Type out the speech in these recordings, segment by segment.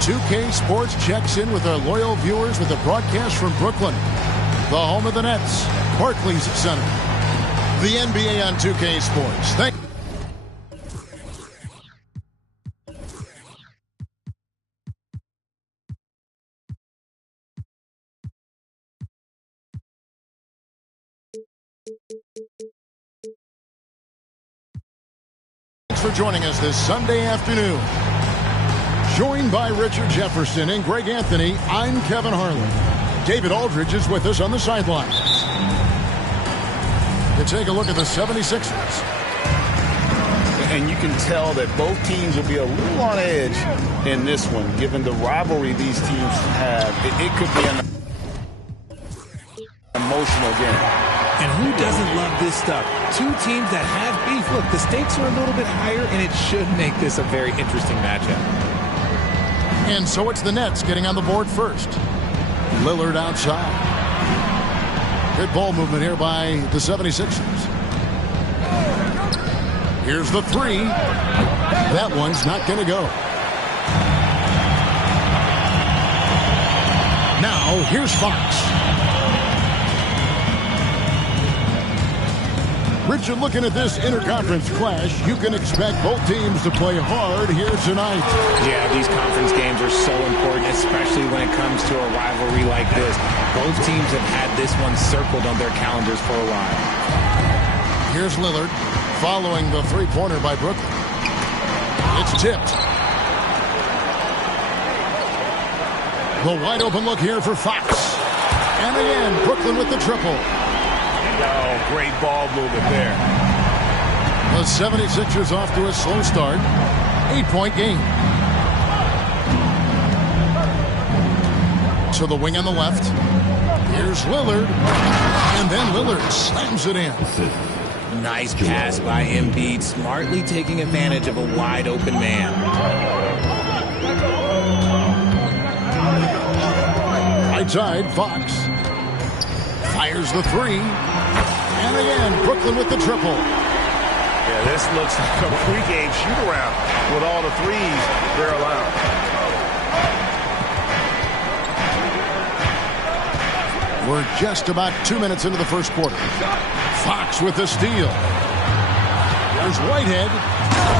2K Sports checks in with our loyal viewers with a broadcast from Brooklyn, the home of the Nets, Barclays Center. The NBA on 2K Sports. Thanks for joining us this Sunday afternoon. Joined by Richard Jefferson and Greg Anthony, I'm Kevin Harlan. David Aldridge is with us on the sidelines. To take a look at the 76ers. And you can tell that both teams will be a little on edge in this one, given the rivalry these teams have. It could be an emotional game. And who doesn't love this stuff? Two teams that have beef. Look, the stakes are a little bit higher, and it should make this a very interesting matchup. And so it's the Nets getting on the board first. Lillard outside. Good ball movement here by the 76ers. Here's the three. That one's not going to go. Now, here's Fox. Richard, looking at this interconference clash, you can expect both teams to play hard here tonight. Yeah, these conference games are so important, especially when it comes to a rivalry like this. Both teams have had this one circled on their calendars for a while. Here's Lillard following the three-pointer by Brooklyn. It's tipped. The wide open look here for Fox. And again, Brooklyn with the triple. Oh, great ball movement there. The 76ers off to a slow start. 8-point game. To the wing on the left. Here's Lillard. And then Lillard slams it in. Nice pass by Embiid, smartly taking advantage of a wide open man. Right side, Fox. Fires the three. And again, Brooklyn with the triple. Yeah, this looks like a pregame shoot-around with all the threes they're allowed. We're just about 2 minutes into the first quarter. Fox with the steal. There's Whitehead.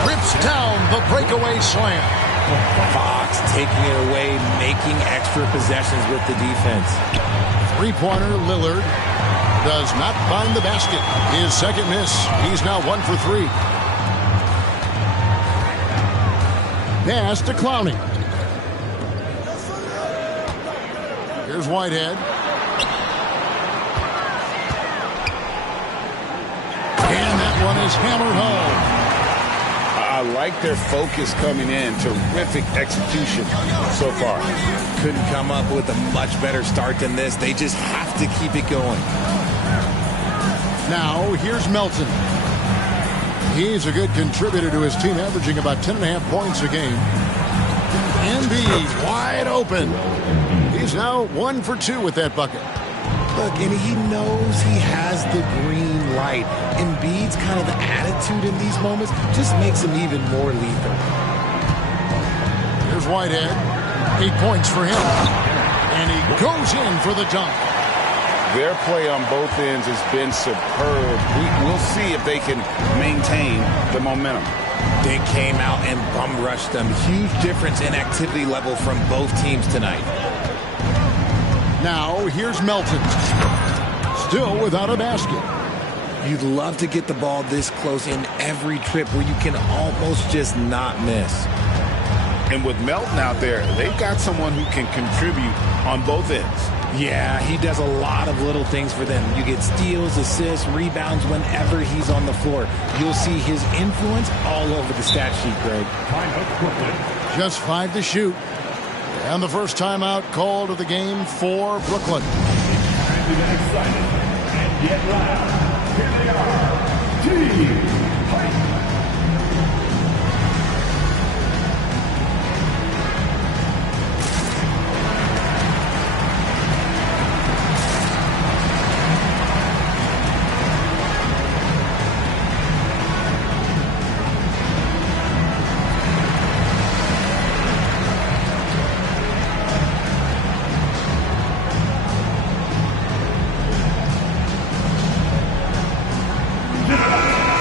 Rips down the breakaway slam. Fox taking it away, making extra possessions with the defense. Three-pointer, Lillard does not find the basket. His second miss. He's now 1 for 3. Pass to Clowney. Here's Whitehead. And that one is hammered home. I like their focus coming in. Terrific execution so far. Couldn't come up with a much better start than this. They just have to keep it going. Now, here's Melton. He's a good contributor to his team, averaging about 10.5 points a game. Embiid wide open. He's now 1 for 2 with that bucket. Look, and he knows he has the green light. Embiid's kind of the attitude in these moments just makes him even more lethal. Here's Whitehead. 8 points for him. And he goes in for the dunk. Their play on both ends has been superb. We'll see if they can maintain the momentum. They came out and bum rushed them. Huge difference in activity level from both teams tonight. Now, here's Melton. Still without a basket. You'd love to get the ball this close in every trip where you can almost just not miss. And with Melton out there, they've got someone who can contribute on both ends. Yeah, he does a lot of little things for them. You get steals, assists, rebounds whenever he's on the floor. You'll see his influence all over the stat sheet, Greg. Just 5 to shoot. And the first timeout called of the game for Brooklyn. Time to get excited and get loud. Here they are. Team Fight.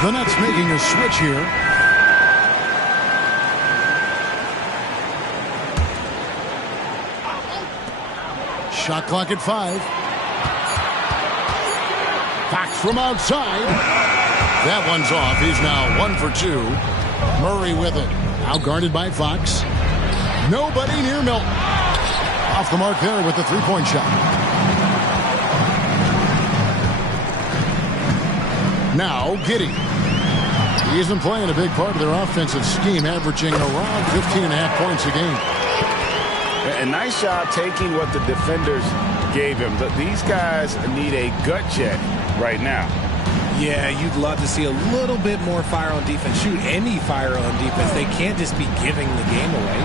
The Nets making a switch here. Shot clock at 5. Fox from outside. That one's off. He's now 1 for 2. Murray with it. Now guarded by Fox. Nobody near Milton. Off the mark there with the three-point shot. Now Giddey. He isn't playing a big part of their offensive scheme, averaging around 15.5 points a game. A nice job taking what the defenders gave him. But these guys need a gut check right now. Yeah, you'd love to see a little bit more fire on defense. Shoot, any fire on defense. They can't just be giving the game away.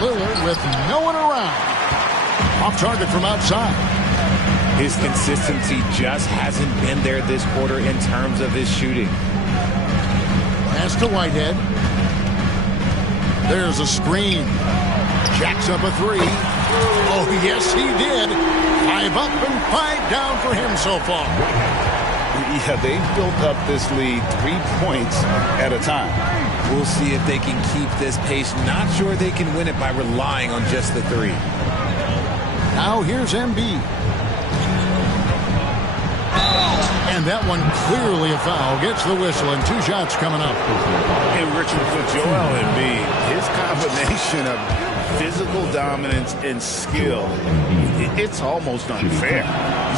Lillard with no one around. Off target from outside. His consistency just hasn't been there this quarter in terms of his shooting. Pass to Whitehead. There's a screen. Jacks up a 3. Oh, yes, he did. 5 up and 5 down for him so far. Yeah, they've built up this lead 3 points at a time. We'll see if they can keep this pace. Not sure they can win it by relying on just the 3. Now here's Embiid. And that one clearly a foul. Gets the whistle and 2 shots coming up. And Richard, for Joel Embiid, his combination of physical dominance and skill, it's almost unfair.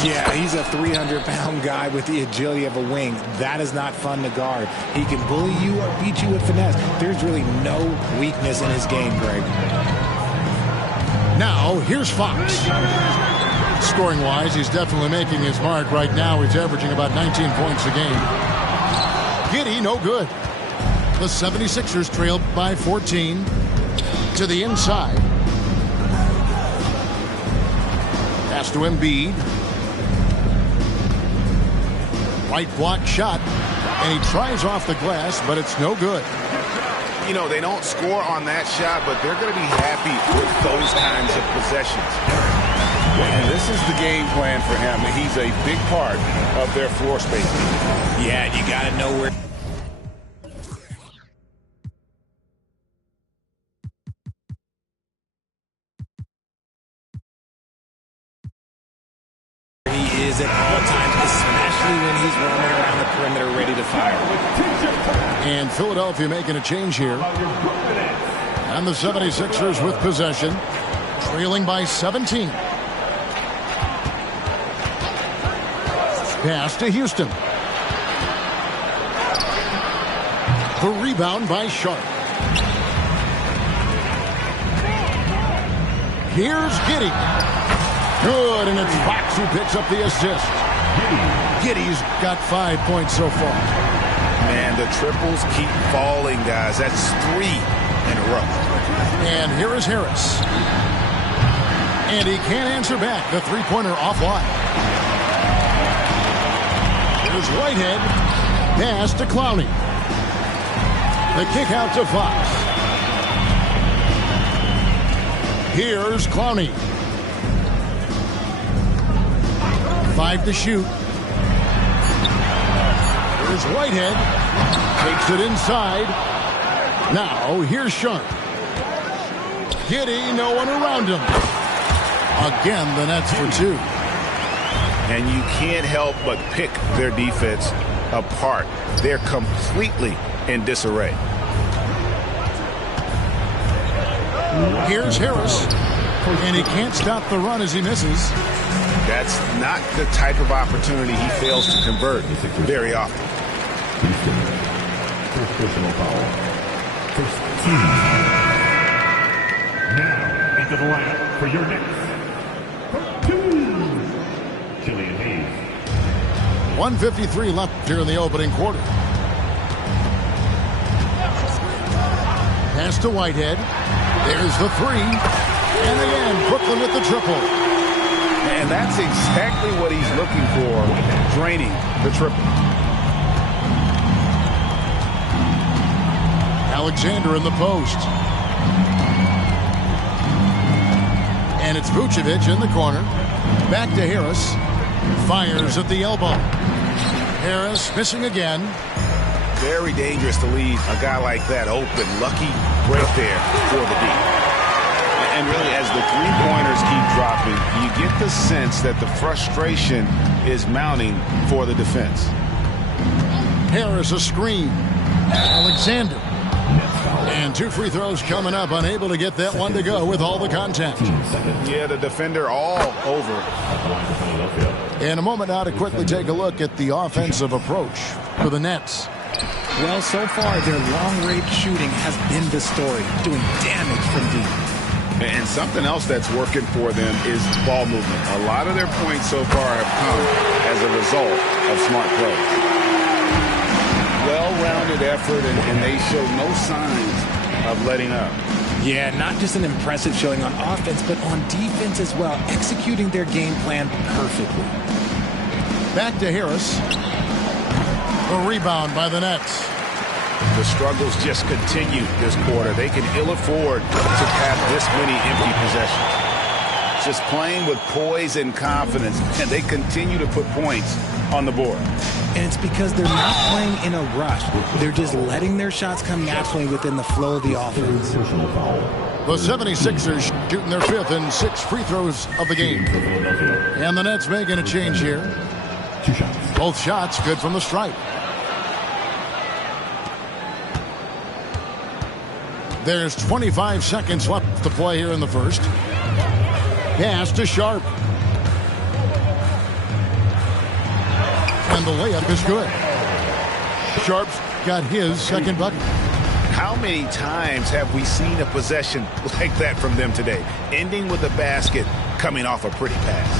Yeah, he's a 300-pound guy with the agility of a wing. That is not fun to guard. He can bully you or beat you with finesse. There's really no weakness in his game, Greg. Now, here's Fox. Scoring-wise, he's definitely making his mark. Right now, he's averaging about 19 points a game. Giddey, no good. The 76ers trailed by 14. To the inside. Pass to Embiid. Right block shot. And he tries off the glass, but it's no good. You know, they don't score on that shot, but they're going to be happy with those kinds of possessions. And this is the game plan for him. He's a big part of their floor spacing. Yeah, you got to know where he is at all times, especially when he's roaming around the perimeter ready to fire. And Philadelphia making a change here. And the 76ers with possession, trailing by 17. Pass to Houston. The rebound by Sharp. Here's Giddey. Good, and it's Fox who picks up the assist. Giddey's got 5 points so far. Man, the triples keep falling, guys. That's 3 in a row. And here is Harris. And he can't answer back. The three-pointer offline. Here's Whitehead. Pass to Clowney. The kick out to Fox. Here's Clowney. 5 to shoot. Here's Whitehead. Takes it inside. Now here's Sharp. Giddey, no one around him. Again, the Nets for 2. And you can't help but pick their defense apart. They're completely in disarray. Here's Harris. And he can't stop the run as he misses. That's not the type of opportunity he fails to convert very often. First personal foul. First team. Now into the lineup for your next. Killian Hayes. 1:53 left here in the opening quarter. Pass to Whitehead. There's the 3. And again, Brooklyn with the triple. And that's exactly what he's looking for, draining the triple. Alexander in the post. And it's Vucevic in the corner. Back to Harris. Fires at the elbow. Harris missing again. Very dangerous to leave a guy like that open. Lucky break there for the D. And really, as the three-pointers keep dropping, you get the sense that the frustration is mounting for the defense. Harris a screen. Alexander. And 2 free throws coming up. Unable to get that one to go with all the contact. Yeah, the defender all over. In a moment now to quickly take a look at the offensive approach for the Nets. Well, so far, their long-range shooting has been the story, doing damage from deep. And something else that's working for them is ball movement. A lot of their points so far have come as a result of smart play. Well-rounded effort, and they show no signs of letting up. Yeah, not just an impressive showing on offense, but on defense as well, executing their game plan perfectly. Back to Harris. A rebound by the Nets. The struggles just continue this quarter. They can ill afford to have this many empty possessions. Just playing with poise and confidence, and they continue to put points on the board. And it's because they're not playing in a rush. They're just letting their shots come naturally within the flow of the offense. The 76ers shooting their 5th and 6 free throws of the game. And the Nets making a change here. Both shots good from the stripe. There's 25 seconds left to play here in the first. Pass to Sharp. And the layup is good. Sharp's got his second bucket. How many times have we seen a possession like that from them today? Ending with a basket coming off a pretty pass.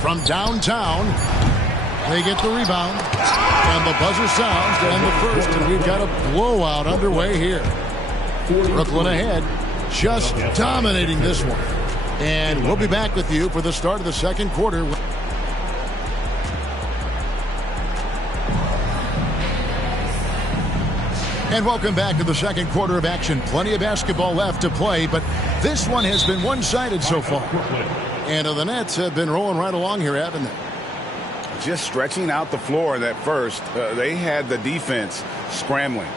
From downtown, they get the rebound. And the buzzer sounds to end the first, and we've got a blowout underway here. Brooklyn ahead, just dominating this one. And we'll be back with you for the start of the second quarter. And welcome back to the second quarter of action. Plenty of basketball left to play, but this one has been one-sided so far. And the Nets have been rolling right along here, haven't they? Just stretching out the floor that first. They had the defense scrambling.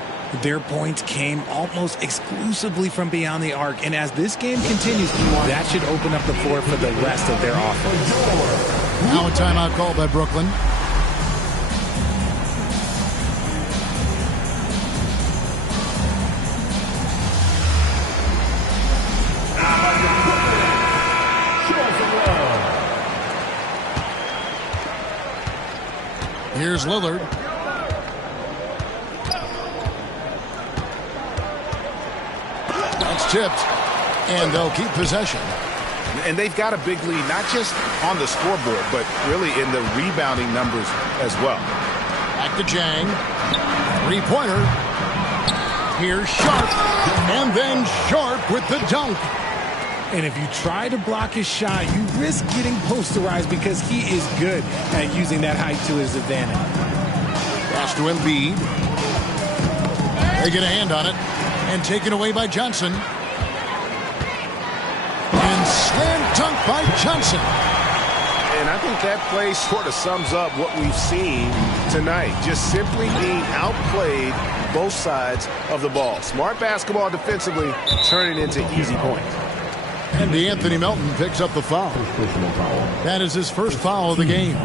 Their points came almost exclusively from beyond the arc. And as this game continues, that should open up the floor for the rest of their offense. Now a timeout called by Brooklyn. Here's Lillard. That's tipped. And they'll keep possession. And they've got a big lead, not just on the scoreboard, but really in the rebounding numbers as well. Back to Jang. Three-pointer. Here's Sharp. And then Sharp with the dunk. And if you try to block his shot, you risk getting posterized because he is good at using that height to his advantage. Pass to Embiid. They get a hand on it. And taken away by Johnson. And slam dunk by Johnson. And I think that play sort of sums up what we've seen tonight. Just simply being outplayed both sides of the ball. Smart basketball defensively, turning into easy points. And DeAnthony Melton picks up the foul. That is his first foul of the game.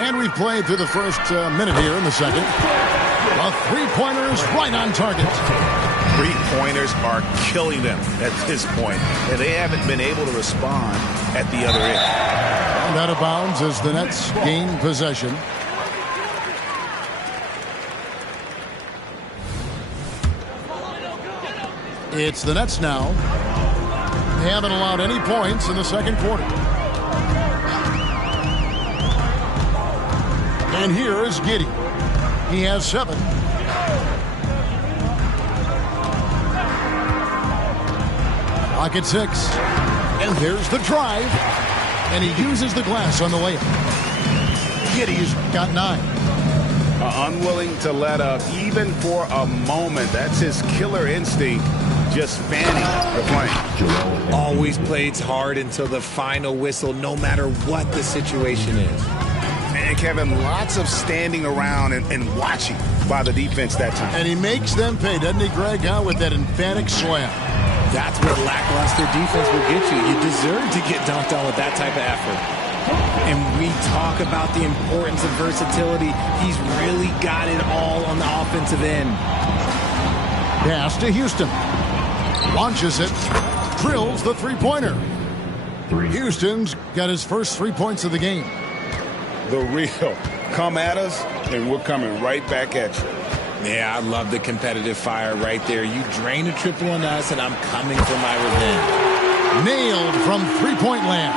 And we've played through the first minute here in the second. The three-pointers right on target. Three-pointers are killing them at this point, and they haven't been able to respond at the other end. And out of bounds as the Nets gain possession. It's the Nets now. They haven't allowed any points in the second quarter. And here is Giddey. He has 7. Pocket 6. And there's the drive. And he uses the glass on the layup. Giddey's got 9. Unwilling to let up even for a moment. That's his killer instinct, just fanning the plane. Always plays hard until the final whistle, no matter what the situation is. And Kevin, lots of standing around and watching by the defense that time. And he makes them pay, doesn't he, Greg, with that emphatic slam. That's what lackluster defense will get you. You deserve to get dunked on with that type of effort. And we talk about the importance of versatility. He's really got it all on the offensive end. Pass to Houston. Launches it. Drills the three-pointer. Houston's got his first 3 points of the game. The real come at us, and we're coming right back at you. Yeah, I love the competitive fire right there. You drain a triple on us, and I'm coming for my revenge. Nailed from three-point land.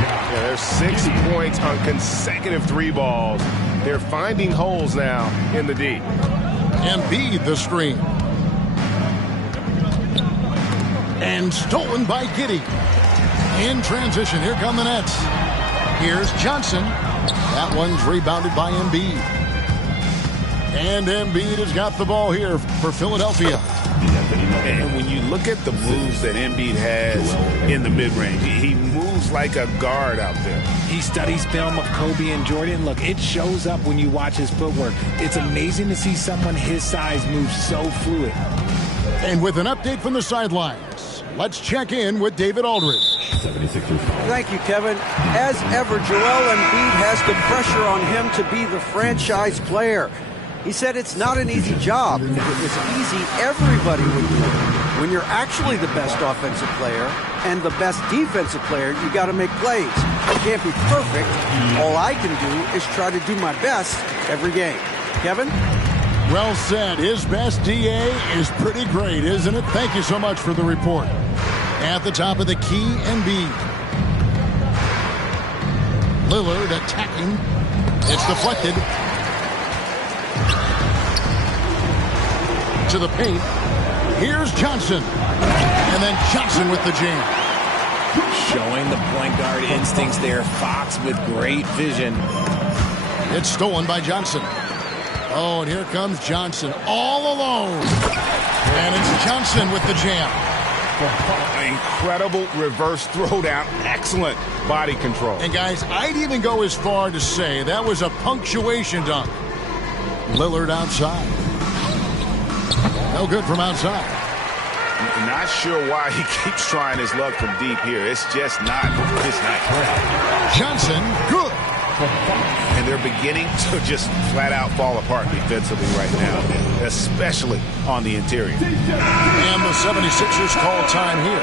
Yeah, there's 6 points on consecutive 3 balls. They're finding holes now in the D. Embiid the screen. And stolen by Giddey. In transition, here come the Nets. Here's Johnson. That one's rebounded by Embiid. And Embiid has got the ball here for Philadelphia. And when you look at the moves that Embiid has in the mid-range, he moves like a guard out there. He studies film of Kobe and Jordan. Look, it shows up when you watch his footwork. It's amazing to see someone his size move so fluid. And with an update from the sidelines, let's check in with David Aldridge. Thank you, Kevin. As ever, Joel Embiid has the pressure on him to be the franchise player. He said it's not an easy job. If it was easy, everybody would do it. When you're actually the best offensive player and the best defensive player, you got to make plays. You can't be perfect. All I can do is try to do my best every game. Kevin? Well said. His best DA is pretty great, isn't it? Thank you so much for the report. At the top of the key, Embiid. Lillard attacking. It's deflected. To the paint. Here's Johnson. And then Johnson with the jam. Showing the point guard instincts there. Fox with great vision. It's stolen by Johnson. Oh, and here comes Johnson all alone. And it's Johnson with the jam. Incredible reverse throwdown. Excellent body control. And guys, I'd even go as far to say that was a punctuation dunk. Lillard outside. No good from outside. Not sure why he keeps trying his luck from deep here. It's just not his night. Johnson, good. And they're beginning to just flat out fall apart defensively right now, especially on the interior. And the 76ers call time here.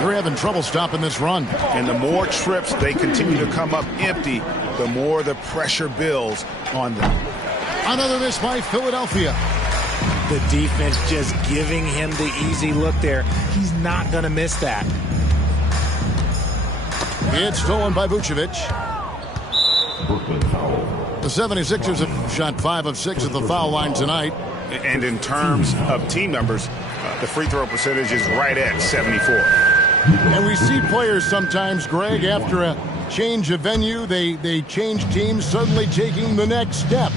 They're having trouble stopping this run. And the more trips they continue to come up empty, the more the pressure builds on them. Another miss by Philadelphia. The defense just giving him the easy look there. He's not going to miss that. It's stolen by Vucevic. The 76ers have shot 5 of 6 at the foul line tonight. And in terms of team numbers, the free throw percentage is right at 74. And we see players sometimes, Greg, after a change of venue, they change teams, suddenly taking the next step.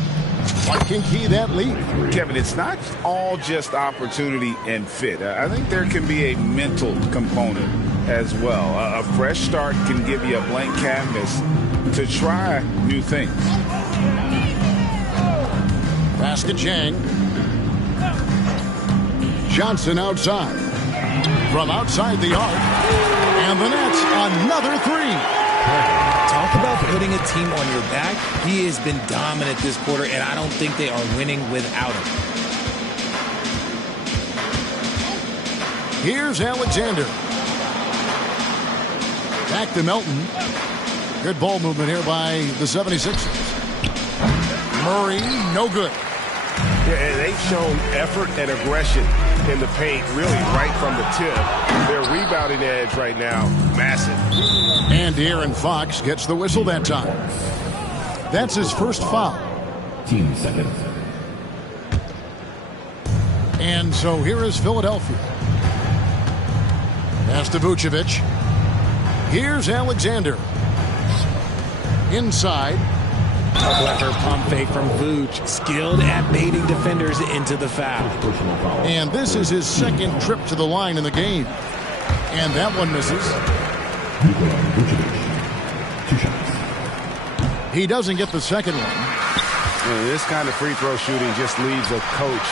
What can key that lead? Kevin, it's not all just opportunity and fit. I think there can be a mental component as well. A fresh start can give you a blank canvas to try new things. Basket Chang. Johnson outside. From outside the arc. And the Nets, another three. Talk about putting a team on your back. He has been dominant this quarter, and I don't think they are winning without him. Here's Alexander. Back to Melton. Good ball movement here by the 76ers. Murray, no good. Yeah, they've shown effort and aggression in the paint, really right from the tip. Their rebounding edge right now, massive. And De'Aaron Fox gets the whistle that time. That's his first foul. Team seconds. And so here is Philadelphia. Pass to Vucevic. Here's Alexander. Inside. A clever pump fake from Vooch, skilled at baiting defenders into the foul. And this is his second trip to the line in the game. And that one misses. He doesn't get the second one. And this kind of free throw shooting just leaves a coach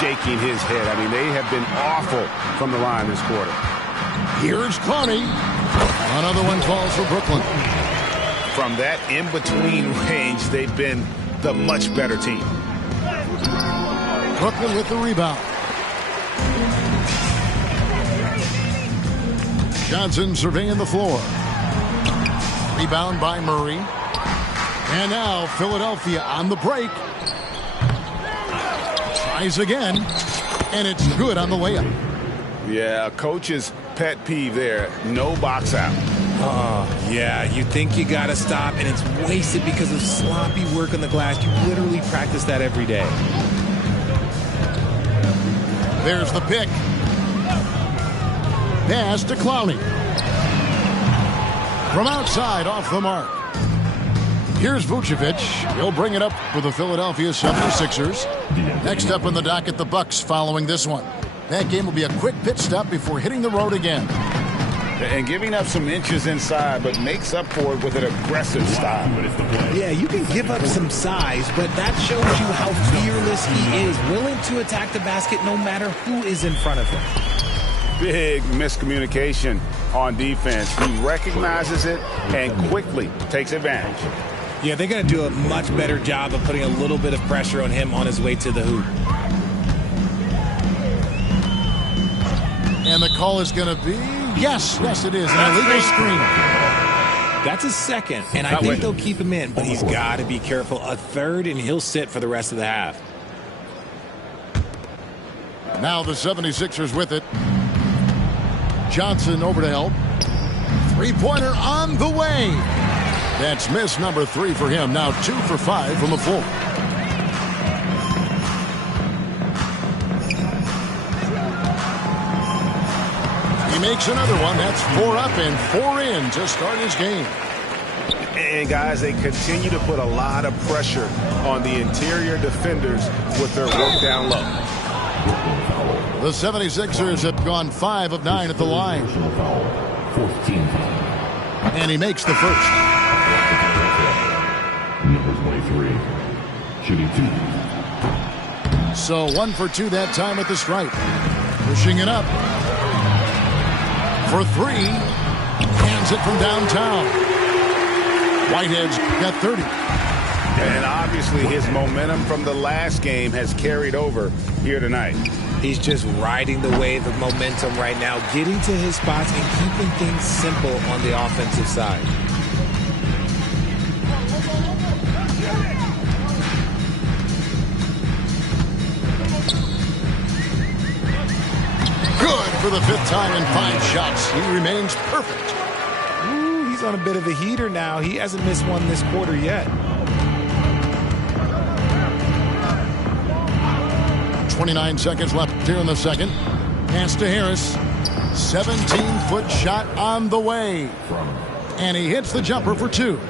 shaking his head. I mean, they have been awful from the line this quarter. Here's Clowney. Another one falls for Brooklyn. From that in-between range, they've been the much better team. Brooklyn with the rebound. Johnson surveying the floor. Rebound by Murray. And now Philadelphia on the break. Tries again. And it's good on the layup. Yeah, coach's pet peeve there. No box out. Yeah, you think you got to stop, and it's wasted because of sloppy work on the glass. You literally practice that every day. There's the pick. Pass to Clowney. From outside, off the mark. Here's Vucevic. He'll bring it up for the Philadelphia 76ers. Next up on the docket, the Bucks following this one. That game will be a quick pit stop before hitting the road again. And giving up some inches inside, but makes up for it with an aggressive style. Yeah, you can give up some size, but that shows you how fearless he is, willing to attack the basket no matter who is in front of him. Big miscommunication on defense. He recognizes it and quickly takes advantage. Yeah, they're going to do a much better job of putting a little bit of pressure on him on his way to the hoop. And the call is going to be, yes, it is, an illegal screen. That's his second, and I think they'll keep him in, but he's got to be careful. A third, and he'll sit for the rest of the half. Now the 76ers with it. Johnson over to help. Three-pointer on the way. That's miss number 3 for him. Now 2 for 5 from the floor. He makes another one. That's 4 up and 4 in to start his game. And, guys, they continue to put a lot of pressure on the interior defenders with their work down low. The 76ers have gone 5 of 9 at the line. And he makes the first. Number 23, shooting 2. So 1 for 2 that time at the stripe. Pushing it up. For 3. Hands it from downtown. Whitehead's got 30. And obviously his momentum from the last game has carried over here tonight. He's just riding the wave of momentum right now, getting to his spots and keeping things simple on the offensive side. Good for the 5th time in 5 shots. He remains perfect. Ooh, he's on a bit of a heater now. He hasn't missed one this quarter yet. 29 seconds left here in the second. Pass to Harris. 17-foot shot on the way. And he hits the jumper for 2.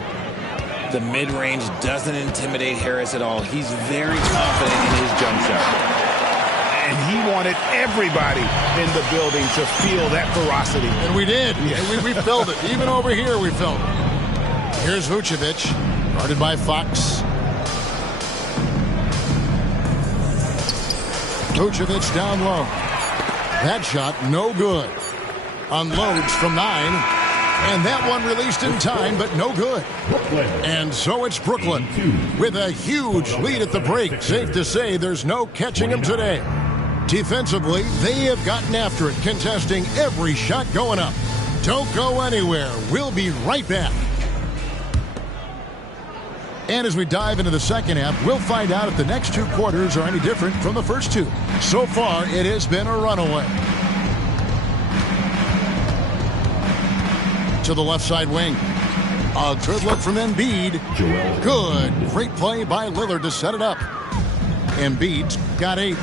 The mid-range doesn't intimidate Harris at all. He's very confident in his jump shot. And he wanted everybody in the building to feel that ferocity. And we did. And we felt it. Even over here we felt it. Here's Vucevic. Guarded by Fox. Vucevic down low. That shot no good. Unloads from 9. And that one released in time, but no good. And so it's Brooklyn with a huge lead at the break. Safe to say there's no catching them today. Defensively, they have gotten after it, contesting every shot going up. Don't go anywhere. We'll be right back. And as we dive into the second half, we'll find out if the next 2 quarters are any different from the first 2. So far, it has been a runaway. To the left side wing. A good look from Embiid. Good. Great play by Lillard to set it up. Embiid's got 8.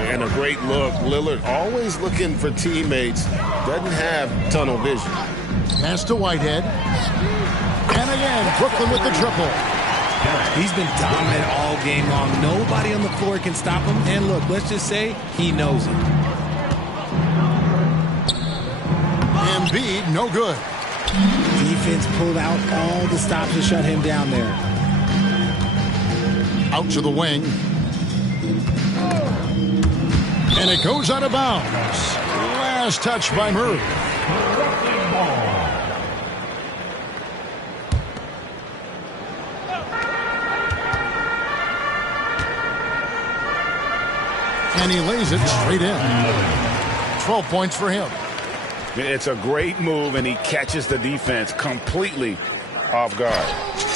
And a great look. Lillard always looking for teammates. Doesn't have tunnel vision. Pass to Whitehead. And again, Brooklyn with the triple. He's been dominant all game long. Nobody on the floor can stop him. And look, let's just say he knows it. Embiid, no good. Defense pulled out all the stops to shut him down there. Out to the wing. And it goes out of bounds. Last touch by Murray. And he lays it straight in. 12 points for him. It's a great move, and he catches the defense completely off guard.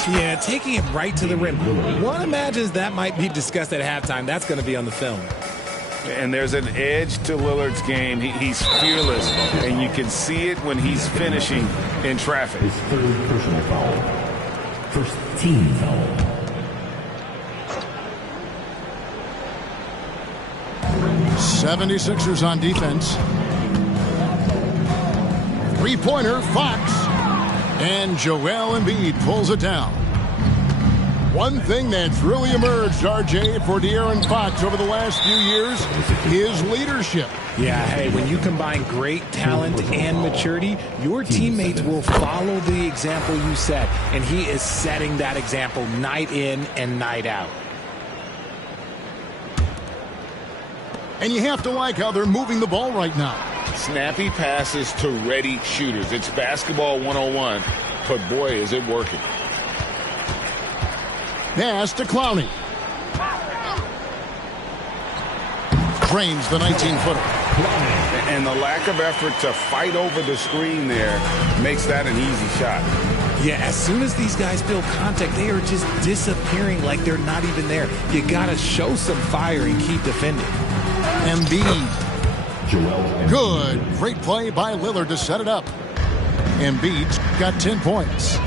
Yeah, taking it right to the rim. One imagines that might be discussed at halftime. That's going to be on the film. And there's an edge to Lillard's game. He's fearless, and you can see it when he's finishing in traffic. His third personal foul. First team foul. '76ers on defense. Three-pointer, Fox. And Joel Embiid pulls it down. One thing that's really emerged, RJ, for De'Aaron Fox over the last few years is leadership. Yeah, hey, when you combine great talent and maturity, your teammates will follow the example you set. And he is setting that example night in and night out. And you have to like how they're moving the ball right now. Snappy passes to ready shooters. It's basketball 101, but boy, is it working. Pass to Clowney. Drains the 19-footer. And the lack of effort to fight over the screen there makes that an easy shot. Yeah, as soon as these guys feel contact, they are just disappearing like they're not even there. You got to show some fire and keep defending. Embiid. Good. Great play by Lillard to set it up. Embiid's got 10 points.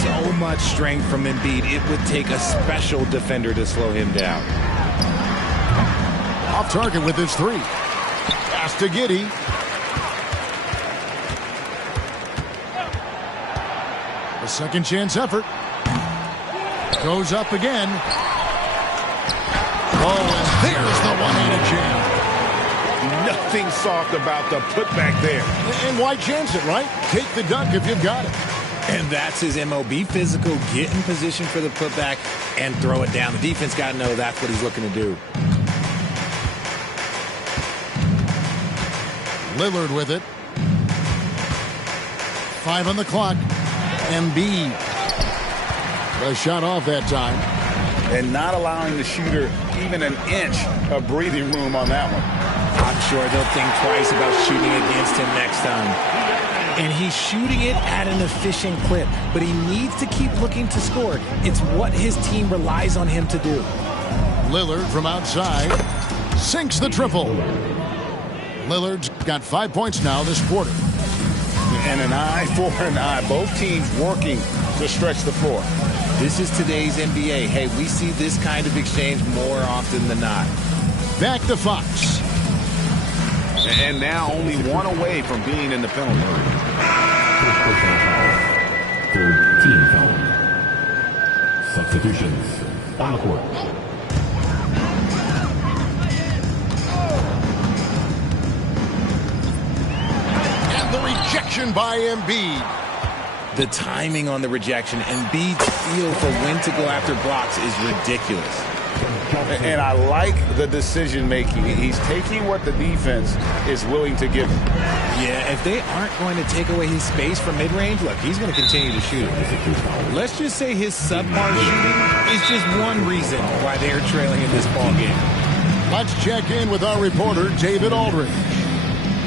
So much strength from Embiid. It would take a special defender to slow him down. Off target with his three. Pass to Giddey. The second chance effort. Goes up again. Oh, and there's the one-handed jam. Nothing soft about the putback there. And why chance it, right? Take the dunk if you've got it. And that's his MO. Be physical, get in position for the putback, and throw it down. The defense got to know that's what he's looking to do. Lillard with it. 5 on the clock. Embiid. The shot off that time. And not allowing the shooter even an inch of breathing room on that one. I'm sure they'll think twice about shooting against him next time. And he's shooting it at an efficient clip, but he needs to keep looking to score. It's what his team relies on him to do. Lillard from outside sinks the triple. Lillard's got 5 points now this quarter. And an eye for an eye. Both teams working to stretch the floor. This is today's NBA. Hey, we see this kind of exchange more often than not. Back to Fox. And now only one away from being in the penalty area. First personal foul. Third team foul. Substitutions on the court. And the rejection by Embiid. The timing on the rejection, Embiid's feel for when to go after blocks is ridiculous. And I like the decision-making. He's taking what the defense is willing to give him. Yeah, if they aren't going to take away his space from mid-range, look, he's going to continue to shoot. Let's just say his subpar shooting is just one reason why they're trailing in this ball game. Let's check in with our reporter, David Aldridge.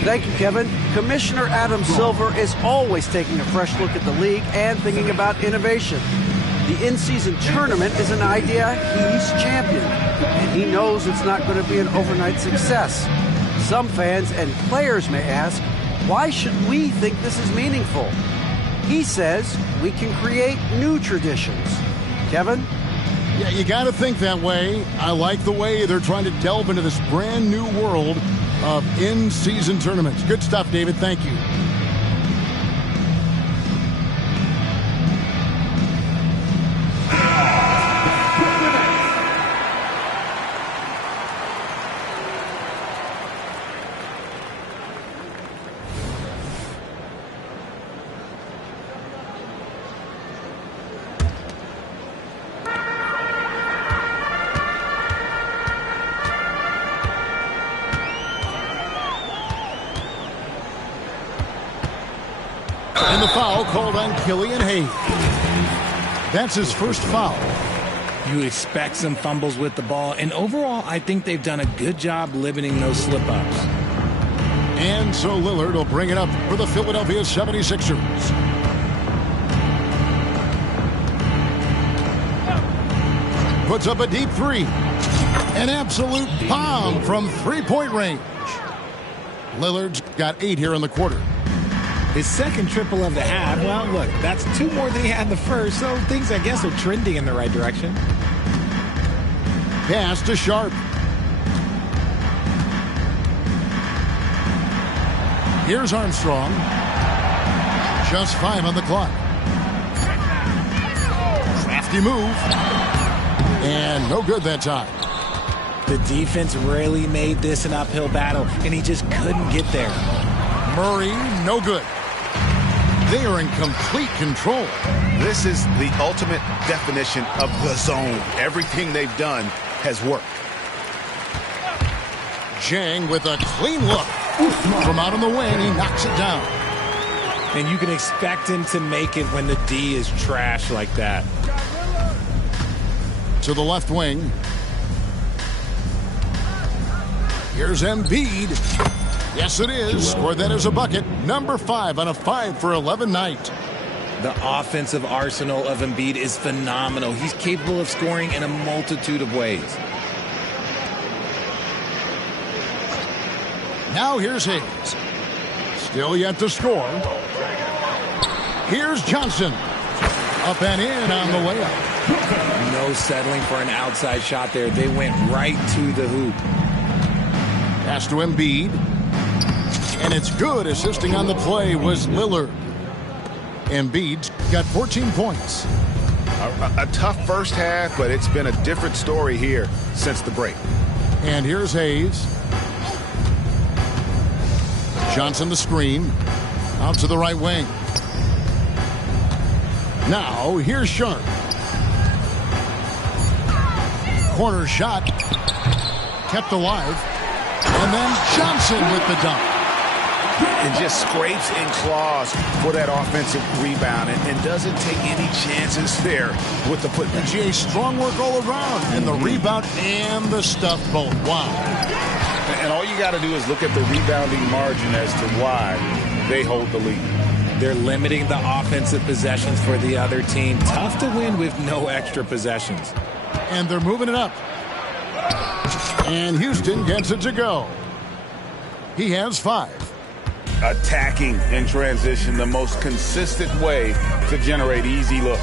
Thank you, Kevin. Commissioner Adam Silver is always taking a fresh look at the league and thinking about innovation. The in-season tournament is an idea he's championed, and he knows it's not going to be an overnight success. Some fans and players may ask, why should we think this is meaningful? He says we can create new traditions. Kevin? Yeah, you got to think that way. I like the way they're trying to delve into this brand new world of in-season tournaments. Good stuff, David. Thank you. And the foul called on Killian Hayes. That's his first foul. You expect some fumbles with the ball, and overall, I think they've done a good job limiting those slip-ups. And so Lillard will bring it up for the Philadelphia 76ers. Puts up a deep three. An absolute bomb from three-point range. Lillard's got 8 here in the quarter. His second triple of the half. Well, look, that's 2 more than he had in the first, so things, I guess, are trending in the right direction. Pass to Sharp. Here's Armstrong. Just 5 on the clock. Crafty move. And no good that time. The defense really made this an uphill battle, and he just couldn't get there. Murray, no good. They are in complete control. This is the ultimate definition of the zone. Everything they've done has worked. Jang with a clean look. From out on the wing, he knocks it down. And you can expect him to make it when the D is trash like that. To the left wing. Here's Embiid. Yes, it is. Scored that as a bucket. Number 5 on a 5-for-11 night. The offensive arsenal of Embiid is phenomenal. He's capable of scoring in a multitude of ways. Now here's Hayes. Still yet to score. Here's Johnson. Up and in on the layup. No settling for an outside shot there. They went right to the hoop. Pass to Embiid. And it's good. Assisting on the play was Lillard. Embiid's got 14 points. A tough first half, but it's been a different story here since the break. And here's Hayes. Johnson the screen. Out to the right wing. Now here's Sharp. Corner shot. Kept alive. And then Johnson with the dunk. And just scrapes and claws for that offensive rebound and doesn't take any chances there with the putback. GA, strong work all around. And the rebound and the stuff both. Wow. And all you got to do is look at the rebounding margin as to why they hold the lead. They're limiting the offensive possessions for the other team. Tough to win with no extra possessions. And they're moving it up. And Houston gets it to go. He has 5. Attacking in transition, the most consistent way to generate easy looks.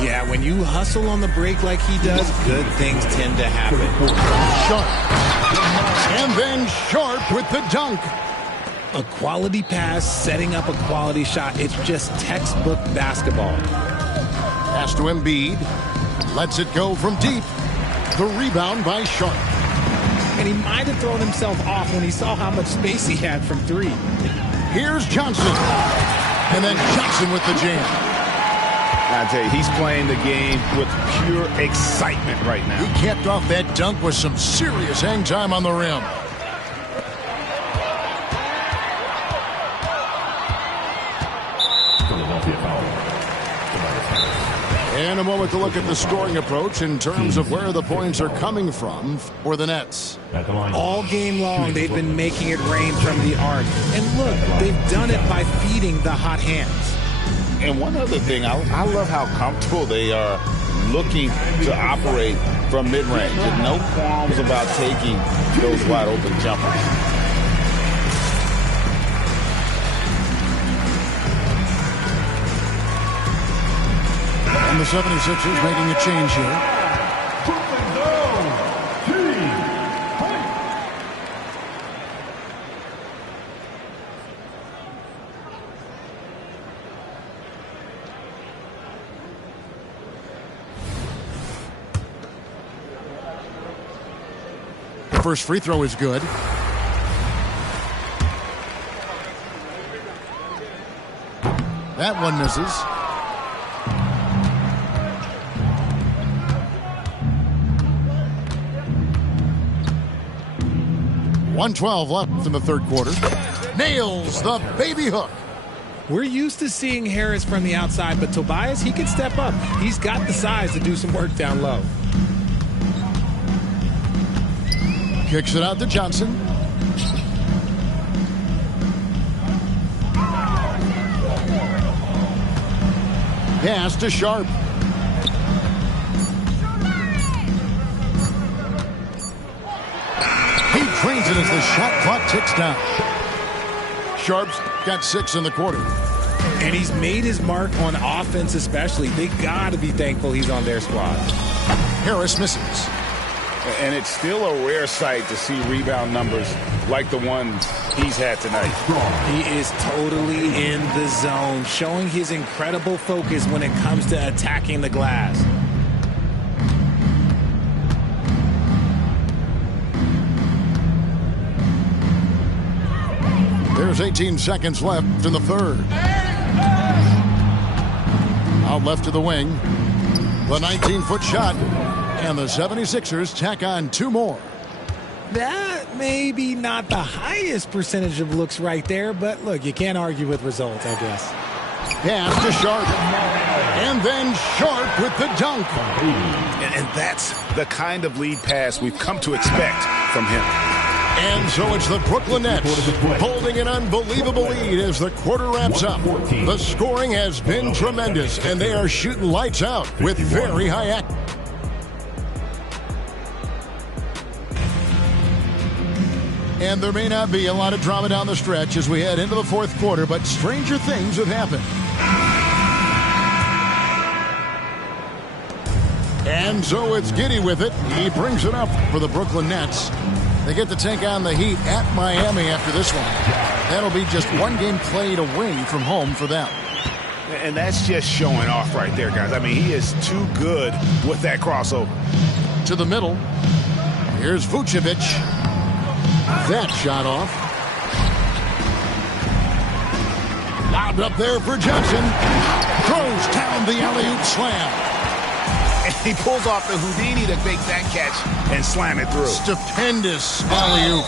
Yeah, when you hustle on the break like he does, good things tend to happen. Sharp. And then Sharp with the dunk. A quality pass, setting up a quality shot. It's just textbook basketball. Pass to Embiid. Lets it go from deep. The rebound by Sharp. And he might have thrown himself off when he saw how much space he had from 3. Here's Johnson. And then Johnson with the jam. I tell you, he's playing the game with pure excitement right now. He capped off that dunk with some serious hang time on the rim. Philadelphia foul. And a moment to look at the scoring approach in terms of where the points are coming from for the Nets. At the line. All game long, they've been making it rain from the arc. And look, they've done it by feeding the hot hands. And one other thing, I love how comfortable they are looking to operate from mid-range. And no qualms about taking those wide-open jumpers. And the 76ers making a change here. The first free throw is good. That one misses. .112 left in the third quarter. Nails the baby hook. We're used to seeing Harris from the outside, but Tobias, he can step up. He's got the size to do some work down low. Kicks it out to Johnson. Pass to Sharp. He trains it as the shot clock ticks down. Sharp's got 6 in the quarter. And he's made his mark on offense especially. They got to be thankful he's on their squad. Harris misses. And it's still a rare sight to see rebound numbers like the ones he's had tonight. He is totally in the zone, showing his incredible focus when it comes to attacking the glass. There's 18 seconds left in the third. Out left to the wing. The 19-foot shot. And the 76ers tack on 2 more. That may be not the highest percentage of looks right there, but look, you can't argue with results, I guess. Pass to Sharp. And then Sharp with the dunk. And that's the kind of lead pass we've come to expect from him. And so it's the Brooklyn Nets holding an unbelievable lead as the quarter wraps up. The scoring has been tremendous, and they are shooting lights out with very high accuracy. And there may not be a lot of drama down the stretch as we head into the fourth quarter, but stranger things have happened. And so it's Giddey with it. He brings it up for the Brooklyn Nets. They get to take on the Heat at Miami after this one. That'll be just 1 game played away from home for them. And that's just showing off right there, guys. I mean, he is too good with that crossover. To the middle. Here's Vucevic. That shot off. Lobbed up there for Johnson. Throws down the alley-oop slam. And he pulls off the Houdini to make that catch and slam it through. Stupendous alley-oop.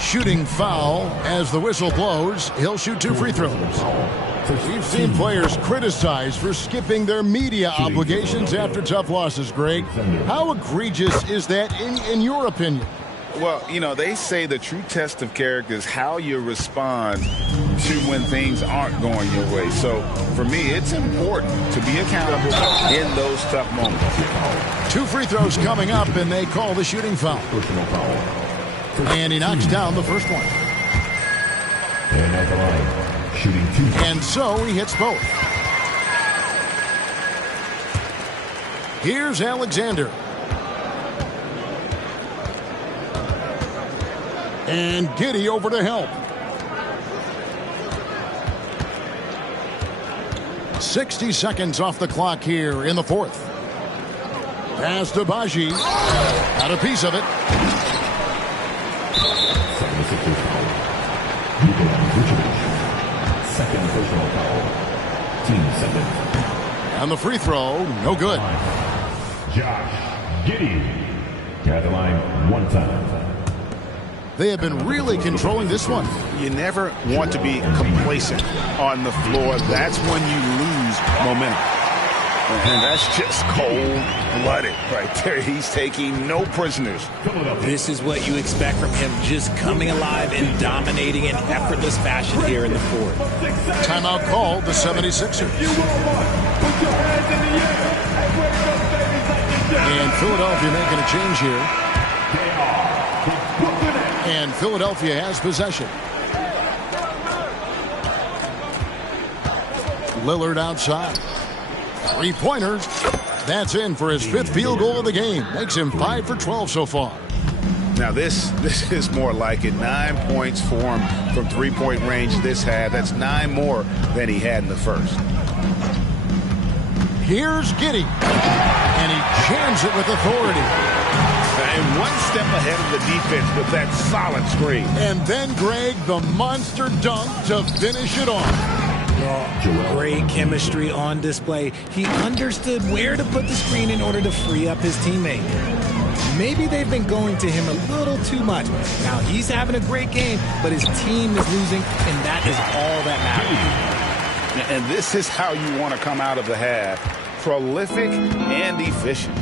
Shooting foul as the whistle blows. He'll shoot 2 free throws. We've seen players criticized for skipping their media obligations after tough losses, Greg. How egregious is that in your opinion? Well, you know, they say the true test of character is how you respond to when things aren't going your way. So, for me, it's important to be accountable in those tough moments. 2 free throws coming up, and they call the shooting foul. And he knocks down the first one. And at the line, shooting 2. And so he hits both. Here's Alexander. And Giddey over to help. 60 seconds off the clock here in the fourth. Pass to Baji. Got a piece of it. Second personal foul. Team 7. And the free throw, no good. Josh Giddey. At the line 1 time. They have been really controlling this one. You never want to be complacent on the floor. That's when you lose momentum. And that's just cold-blooded right there. He's taking no prisoners. This is what you expect from him, just coming alive and dominating in effortless fashion here in the fourth. Timeout called the 76ers. And Philadelphia making a change here. And Philadelphia has possession. Lillard outside. 3-pointers. That's in for his 5th field goal of the game. Makes him 5 for 12 so far. Now this is more like it. 9 points for him from 3-point range this half. That's 9 more than he had in the first. Here's Giddey. And he jams it with authority. And 1 step ahead of the defense with that solid screen. And then, Greg, the monster dunk to finish it off. Great chemistry on display. He understood where to put the screen in order to free up his teammate. maybe they've been going to him a little too much. Now, he's having a great game, but his team is losing, and that is all that matters. And this is how you want to come out of the half. Prolific and efficient.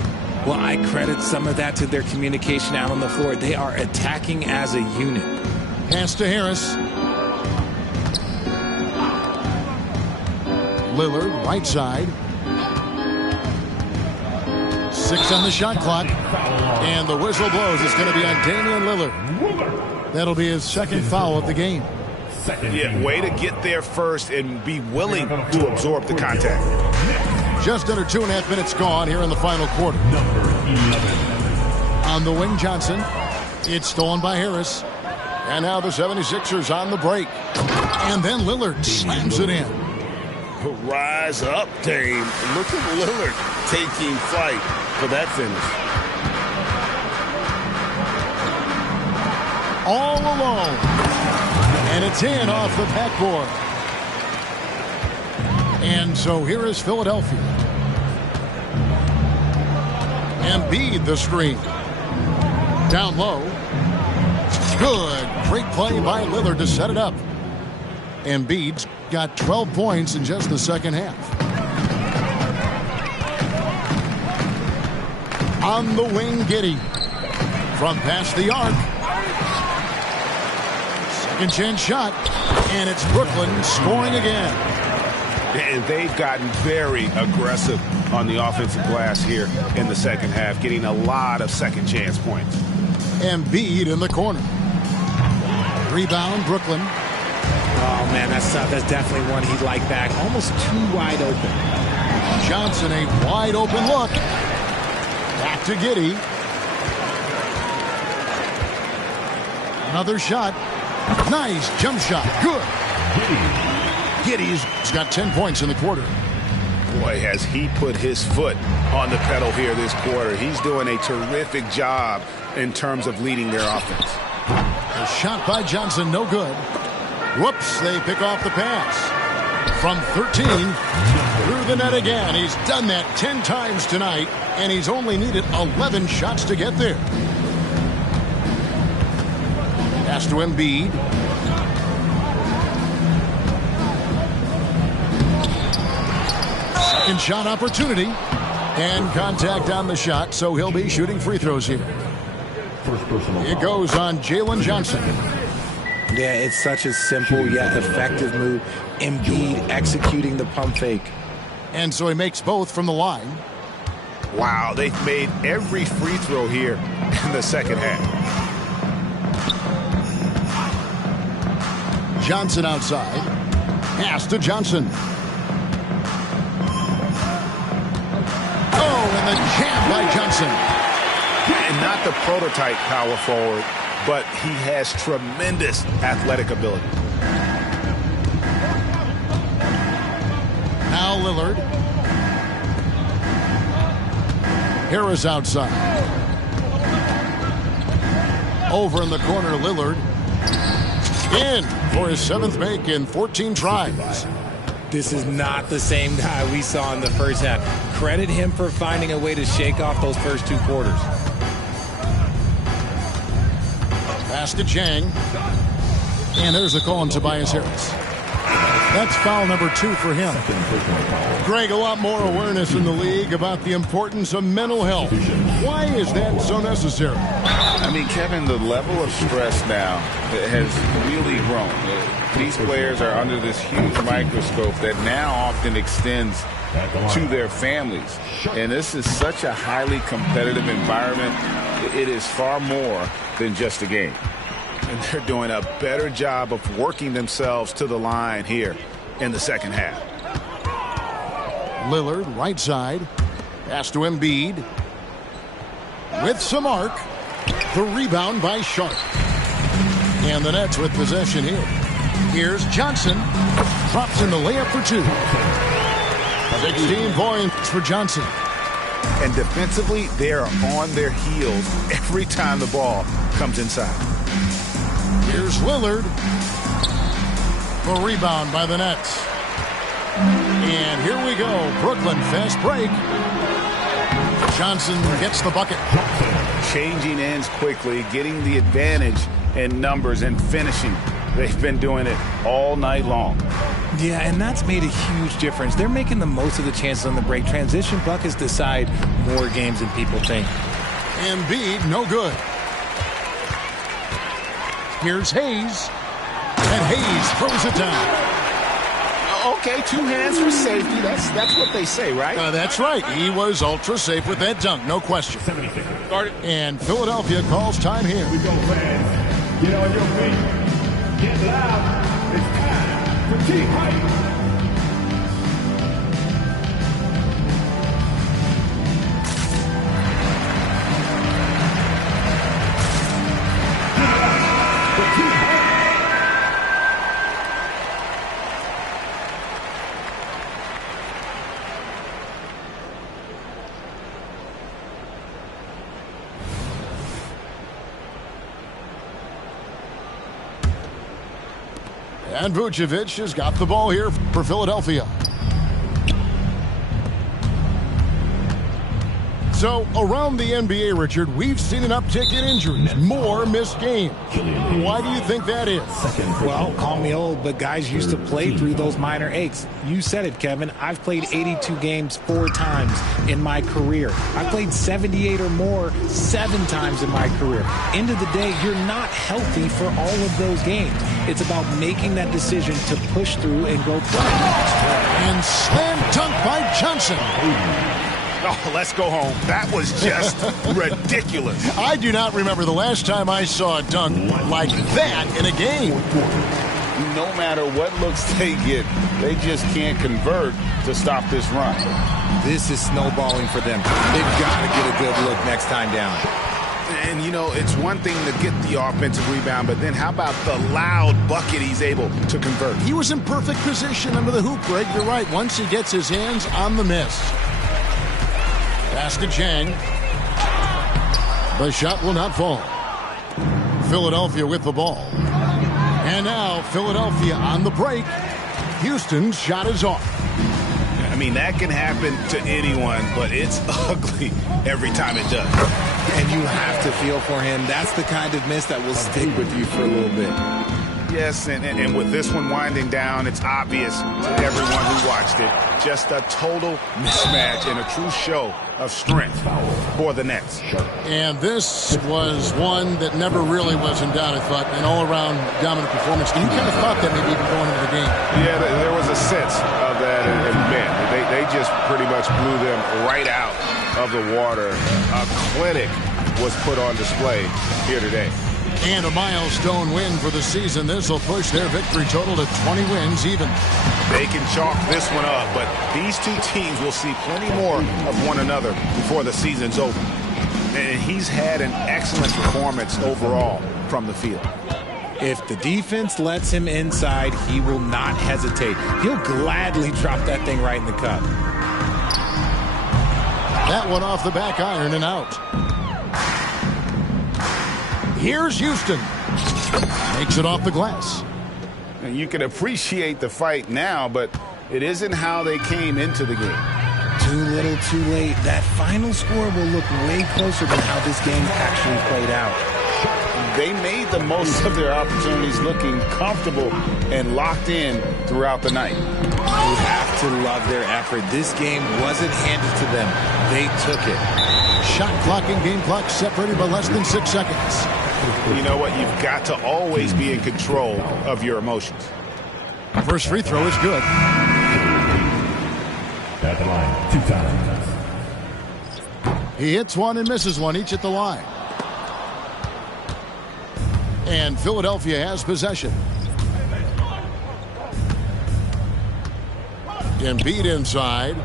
Well, I credit some of that to their communication out on the floor. They are attacking as a unit. Pass to Harris. Lillard, right side. 6 on the shot clock. And the whistle blows. It's going to be on Damian Lillard. That'll be his second foul of the game. Yeah, way to get there first and be willing to absorb the contact. Just under 2.5 minutes gone here in the final quarter. On the wing, Johnson. It's stolen by Harris. And now the 76ers on the break. And then Lillard slams it in. Rise up, Dame. Look at Lillard taking flight for that finish. All alone. And it's in off the backboard. And so here is Philadelphia. Embiid the screen. Down low. Good. Great play by Lillard to set it up. Embiid's got 12 points in just the second half. On the wing, Giddey. From past the arc. Second chance shot. And it's Brooklyn scoring again. And they've gotten very aggressive on the offensive glass here in the second half, getting a lot of second chance points. Embiid in the corner. Rebound, Brooklyn. Oh, man, that's tough. That's definitely one he'd like back. Almost too wide open. Johnson, a wide open look. Back to Giddey. Another shot. Nice jump shot. Good. Giddey's got 10 points in the quarter. Boy, has he put his foot on the pedal here this quarter. He's doing a terrific job in terms of leading their offense. A shot by Johnson, no good. Whoops, they pick off the pass. From 13, through the net again. He's done that 10 times tonight, and he's only needed 11 shots to get there. Pass to Embiid. Second shot opportunity. And contact on the shot, so he'll be shooting free throws here. It goes on Jalen Johnson. Yeah, it's such a simple yet effective move. Embiid executing the pump fake. And so he makes both from the line. Wow, they've made every free throw here in the second half. Johnson outside. Pass to Johnson. Oh, and the jam by Johnson. And not the prototype power forward, but he has tremendous athletic ability. Now Lillard. Harris outside. Over in the corner, Lillard. In for his 7th make in 14 tries. This is not the same guy we saw in the first half. Credit him for finding a way to shake off those first 2 quarters. Pass to Chang. And there's a call on Tobias Harris. That's foul number 2 for him. Greg, a lot more awareness in the league about the importance of mental health. Why is that so necessary? I mean, Kevin, the level of stress now has really grown. These players are under this huge microscope that now often extends to their families. And this is such a highly competitive environment. It is far more than just a game. And they're doing a better job of working themselves to the line here in the second half. Lillard, right side. Pass to Embiid. With some arc. The rebound by Sharp. And the Nets with possession here. Here's Johnson. Drops in the layup for 2. 16 points for Johnson. And defensively, they're on their heels every time the ball comes inside. Here's Lillard. The rebound by the Nets. And here we go. Brooklyn fast break. Johnson gets the bucket. changing ends quickly, getting the advantage in numbers and finishing. They've been doing it all night long. Yeah, and that's made a huge difference. They're making the most of the chances on the break. Transition buckets decide more games than people think. Embiid, no good. Here's Hayes. And Hayes throws it down. Okay, 2 hands for safety. That's what they say, right? That's right. He was ultra safe with that dunk, no question. And Philadelphia calls time here. We go, fans. Get on your feet. Get loud. It's time for T-Hype. And Vucevic has got the ball here for Philadelphia. So, around the NBA, Richard, we've seen an uptick in injuries, more missed games. Why do you think that is? Well, call me old, but guys used to play through those minor aches. You said it, Kevin. I've played 82 games 4 times in my career. I played 78 or more 7 times in my career. End of the day, you're not healthy for all of those games. It's about making that decision to push through and go play. And slam dunk by Johnson. Oh, let's go home. That was just ridiculous. I do not remember the last time I saw a dunk like that in a game. No matter what looks they get, they just can't convert to stop this run. This is snowballing for them. They've got to get a good look next time down. And, you know, it's one thing to get the offensive rebound, but then how about the loud bucket he's able to convert? He was in perfect position under the hoop, Greg. You're right. Once he gets his hands on the miss. Pass to Chang. The shot will not fall. Philadelphia with the ball. And now Philadelphia on the break. Houston's shot is off. I mean, that can happen to anyone, but it's ugly every time it does. And you have to feel for him. That's the kind of miss that will stick with you for a little bit. Yes, and with this one winding down, it's obvious to everyone who watched it. Just a total mismatch and a true show of strength for the Nets. And this was one that never really was in doubt, I thought, an all-around dominant performance. And you kind of thought that maybe even going into the game. Yeah, there was a sense of that, and man, they just pretty much blew them right out of the water. A clinic was put on display here today. And a milestone win for the season. This will push their victory total to 20 wins even. They can chalk this one up, but these two teams will see plenty more of one another before the season's over. And he's had an excellent performance overall from the field. If the defense lets him inside, he will not hesitate. He'll gladly drop that thing right in the cup. That one off the back iron and out. Here's Houston. Makes it off the glass. And you can appreciate the fight now, but it isn't how they came into the game. Too little, too late. That final score will look way closer than how this game actually played out. They made the most of their opportunities, looking comfortable and locked in throughout the night. You have to love their effort. This game wasn't handed to them. They took it. Shot clock and game clock separated by less than 6 seconds. You know what? You've got to always be in control of your emotions. First free throw is good. At the line, 2 times. He hits one and misses one, each at the line. And Philadelphia has possession. Embiid inside.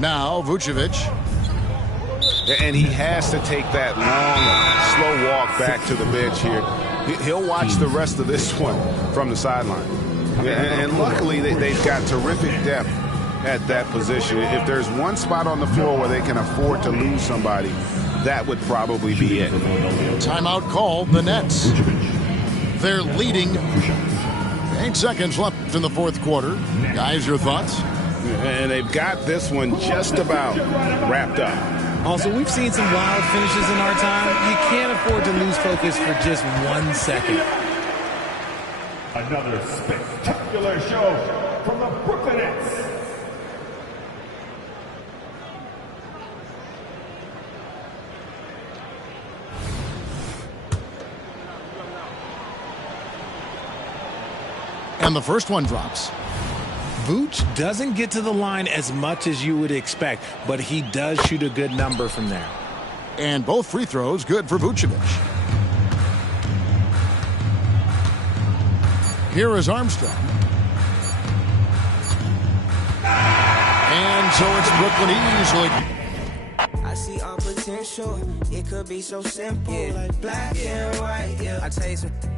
Now Vucevic. And he has to take that long, slow walk back to the bench here. He'll watch the rest of this one from the sideline. And luckily, they've got terrific depth at that position. If there's one spot on the floor where they can afford to lose somebody, that would probably be it. Timeout called, the Nets. They're leading. 8 seconds left in the fourth quarter. Guys, your thoughts? And they've got this one just about wrapped up. Also, we've seen some wild finishes in our time. You can't afford to lose focus for just 1 second. Another spectacular show from the Brooklyn Nets. And the first one drops. Vooch doesn't get to the line as much as you would expect, but he does shoot a good number from there. And both free throws good for Vucevic. Here is Armstrong. And so it's Brooklyn easily. I see all potential. It could be so simple, like black and white. I tell you some.